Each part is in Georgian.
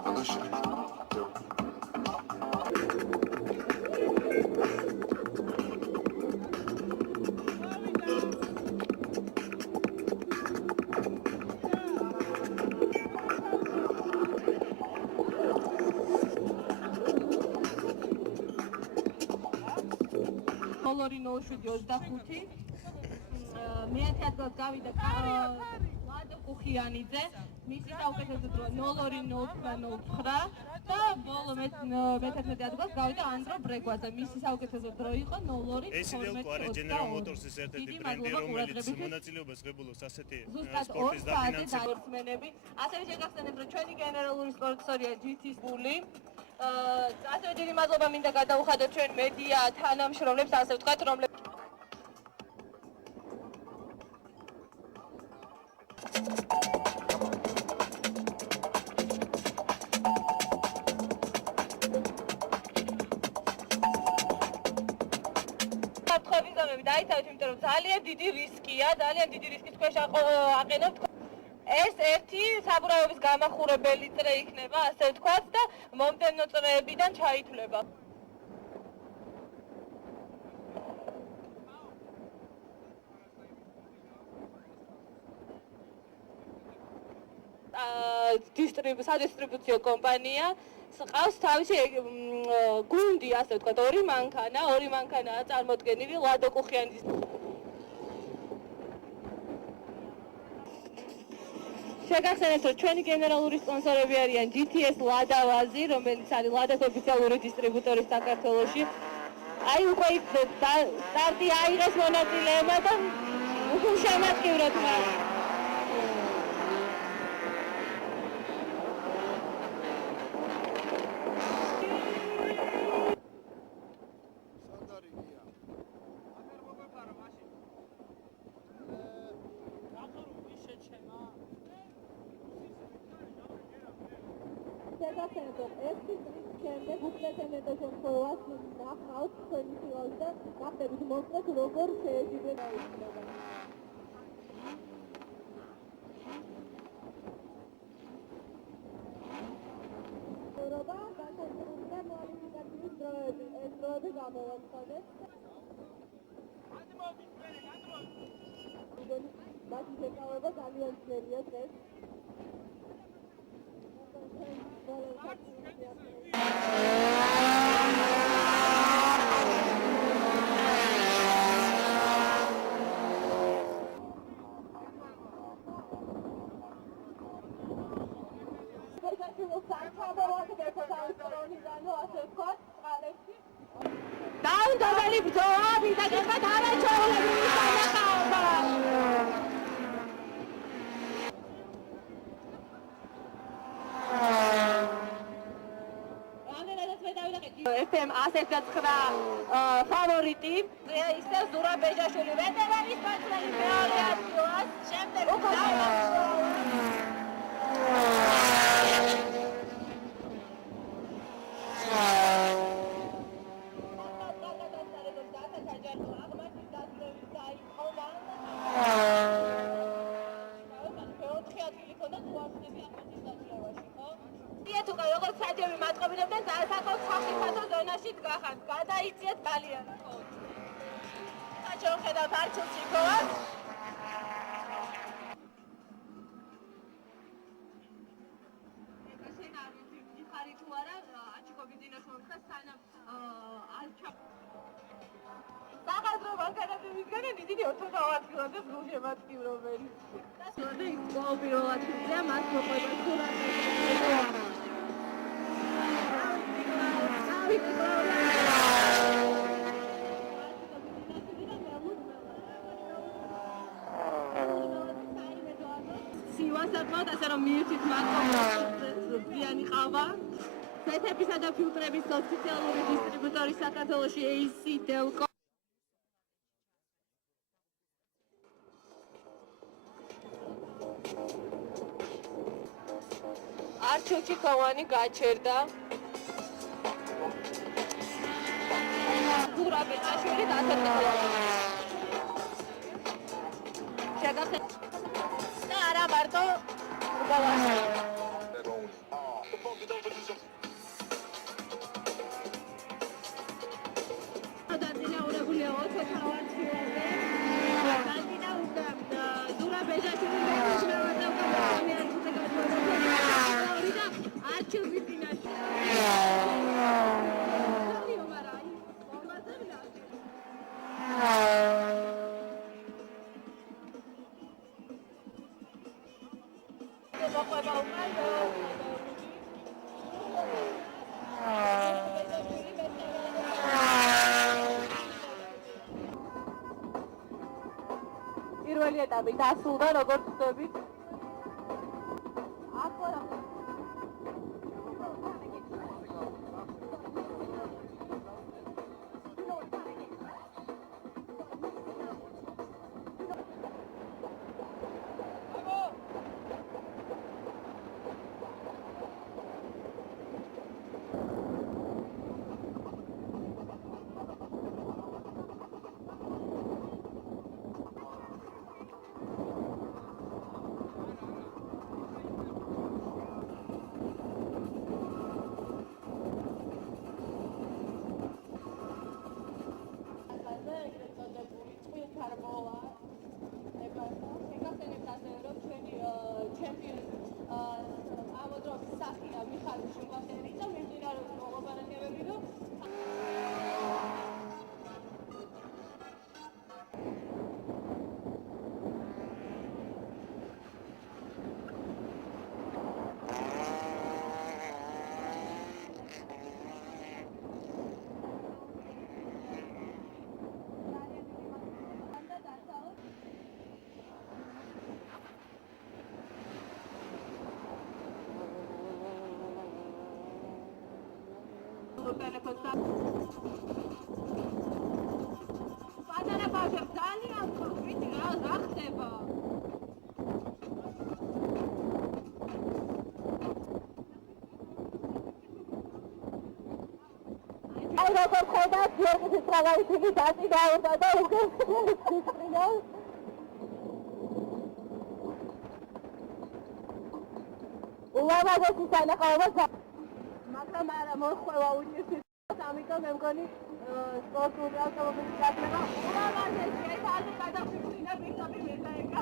Cappadocia. Lori 25 მეათე ადგილს გავიდა ლადო კუხიანიძე, მისი საუკეთესო დრო 0209 და ბოლო მე-11 ადგილს გავიდა ანდრო ბრეგვაძე, მისი საუკეთესო დრო იყო 0212. ეს იყო კვარე General Motors-ის ერთ-ერთი ბრენდი, რომელიც მონაწილეობას ღებულობს ასეთი სპორტის დაფინანსებაში. სპორტსმენები, ასევე შეგახსენებთ, რომ ჩვენი გენერალური სპონსორია GT School-ი. ასევე დიდი მადლობა მინდა გადაუხადოთ ჩვენ მედია თანამშრომლებს, ასე ვთქვათ, რომლებიც დაიცავთ, იმიტომ რომ ძალიან დიდი რისკია, ძალიან დიდი რისკის ქვეშ აყენებთ. ეს ერთი საბურავების გამახურებელი წრე იქნება, ასე ვთქვათ, და მომდევნო წრეებიდან ჩაითვლება. სადისტრიბუციო კომპანია ყავს თავისი გუნდი, ასე ვთქვათ, ორი მანქანაა წარმოდგენილი ლადო კუხიანიძის. შეგახსენებთ, რომ ჩვენი გენერალური სპონსორები არიან GTS ლადა ვაზი, რომელიც არის ლადას ოფიციალური დისტრიბუტორი საქართველოში. აი უკვე სტარტი აიღეს მონაწილეებმა და უშემატკივროთ მას. დაუნდობელი ბრძოლა, მინდა გითხრათ, არაჩვეულებრივი სანახაობა. FM 109 ფავორიტი ისევ ზურაბ ბეჯაშვილი, ვეტერანი სპორტსმენი მეორე ადგილას, შემდეგ გადაიქციეთ ძალიან. ჩვენ ხედავთ არჩილ ჩიქოვას. შენ არ ვიხარი თუ არა, აჩიკობიძინოს მომხდა სანამ არჩა. საღაზრო ბანკები ვიგებენ დიდი 4 ადგილად და გულ შემატკივრობენ. და ის პირველ ადგილზეა, მას მოყვება სურათი. ასე რომ მიირთით მარტო ყავა. სეტებისა და ფილტრების ოფიციალური დისტრიბუტორი საქართველოში AC Delco. არჩილ ჩიქოვანი გაჩერდა. ზურაბ ბეჯაშვილი დათანხმდა. შეგახსენებთ და არა მარტო პირველი ეტაპი დასრულდა, როგორც ვთქვით. ახლა პატარა ბავშვებს ძალიან ხომ ვიცი რა ხდება აი როგორ ხდება გიორგის ტრაგედიის დაწი დაურდა და უგერწია ულამაზესი სანახაობა მაგრამ არა მოხდება უნივერსიტეტს ამიტომ მე მგონი სპორტული ავტომობილის გაცემა ულამაზესი ეს არის გადახსნა პირდაპირ მეთაეკა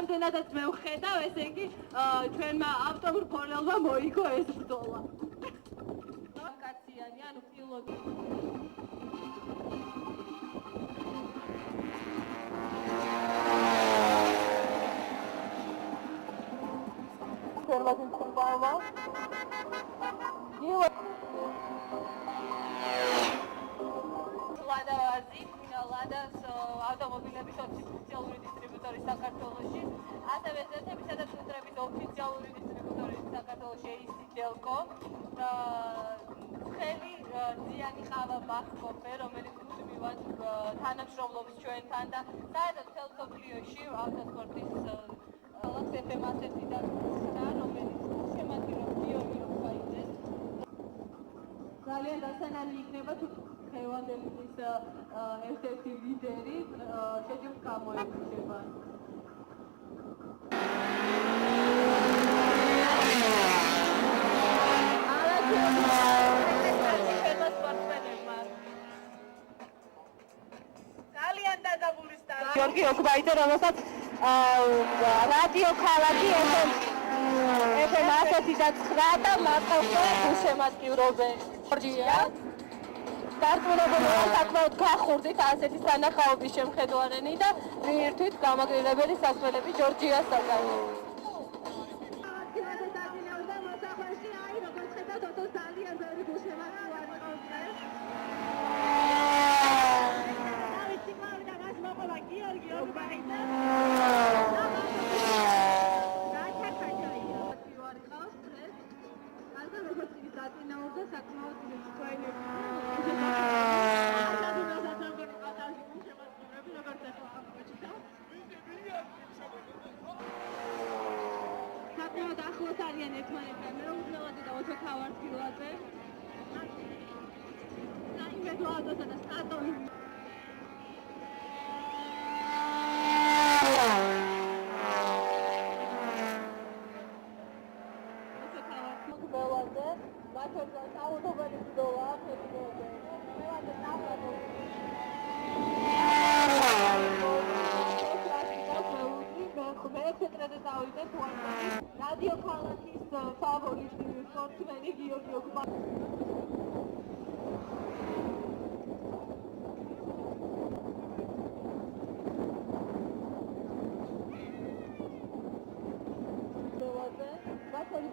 ამდენადაც მე ვხედავ ესე იგი ჩვენმა ავტომობილ ფორელმა მოიგო ეს ბრძოლა კაციანი ანუ პილოტი ფორმატის კომპანია ლადა ვაზი, ლადას ავტომობილების ოფიციალური დისტრიბუტორი საქართველოში, ასევე ზეთებისა და წუნდრების ოფიციალური დისტრიბუტორი საქართველოში ACDelco. ხელი ზიანი ყავა მახკოფე, რომელიც უწმივად თანამშრომლობს ჩვენთან და საერთოდ მთელ მსოფლიოში ავტოსპორტის ქალაქს FM ასეთიდან ცხრა, რომელიც შემადგენლობს გიორგი როფაიძეს. ძალიან დასანალი იქნება თუ ხევანდელების ერთ-ერთი ლიდერი შეჯიბ გამოიჩება. ძალიან დადაბული სტარტი. გიორგი ოკბაიძე, რომელსაც რადიო ქალაქი FM ასეთიდან ცხრა და მარტოვე გულშემატკივრობენ. გიორგია დარწმუნებული საკმაოდ გახურდით ასეთი სანახაობის შემხედვარენი და მიირთვით გამაგრილებელი სასმელები ჯორჯიასაგან. ძალიან ერთმანეთთან მეუღლეობაზე და ოთო თავარცხილაზე. საინვე ლადოსა და სტატონი. ოთო თავარცხილაზე, მათებთან საუდობელი ბრძოლა ფერიდოზე. მევადე ნაბრადო. მეექვსე დავიდე თვალში. რადიო ქალაქის ფავორიტი სპორტსმენი გიორგი ოკბაიძე. ბატონი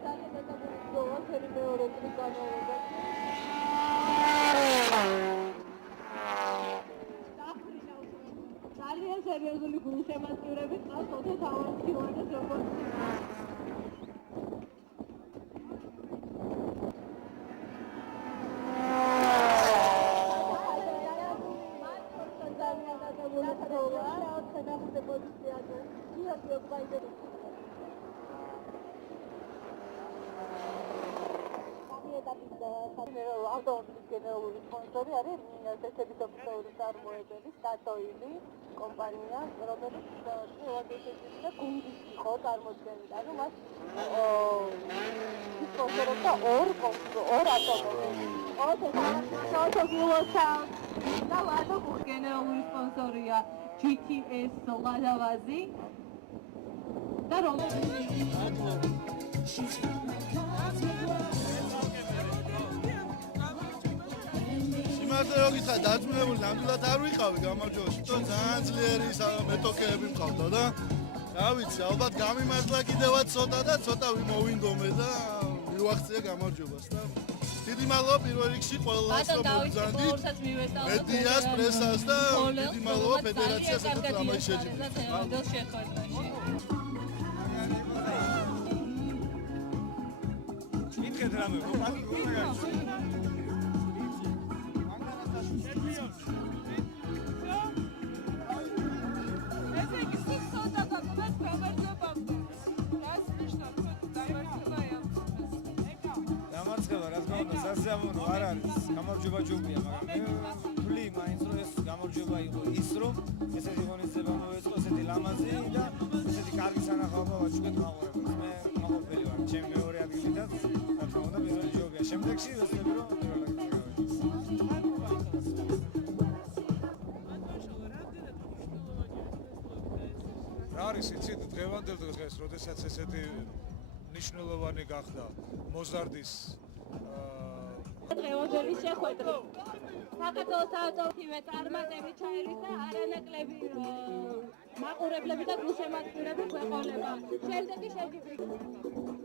ძალიან სერიოზული გულშემატკივრები ყავს 20 კილომეტრს როგორც ავტომობილის გენერალური სპონსორი არის წესების ოფიციალური წარმოებელი სტატოილი კომპანია, რომელიც პრივატიზაცია გუნდის იყო წარმოადგენილი. ანუ მას სპონსორობდა ორ ავტომობილს. და ლადო გენერალური სპონსორია GTS ლადავაზი და იმაზე რომ გითხრა დაძმულებული ნამდვილად არ ვიყავი გამარჯვებაში, თვითონ ძალიან ძლიერი მეტოქეები მყავდა და რა ვიცი, ალბათ გამიმართლა კიდევაც ცოტა და ცოტა ვიმოვინდომე და მივახცია გამარჯვებას და დიდი მადლობა პირველ რიგში ყველას რომ მოგზავნით. მედიას, პრესას და დიდი მადლობა ფედერაციას ეს რამაი შეჯიბდა. მითხეთ რამე, სასიამოვნო არ არის, გამარჯვება ჯობია, მაგრამ მე ვფლი მაინც რომ ეს გამარჯვება იყო ის რომ ესეთი ღონისძიება მოეწყო, ესეთი ლამაზი და ესეთი კარგი სანახაობა ვაჩვენეთ მაყურებელს. მე მაყოფილი ვარ ჩემი მეორე ადგილიდან, რა თქმა უნდა პირველი ჯობია. შემდეგში ვესწრები რომ პირველ ადგილზე რა არის იცით დღევანდელ დღეს, როდესაც ესეთი მნიშვნელოვანი გახდა მოზარდის დღევანდელი შეხვედრა საქართველოს ავტომობილე წარმატებით ჩაერის და არანაკლები მაყურებლები და გულშემატკივრები გვეყოლება. შემდეგი შეჯიბრება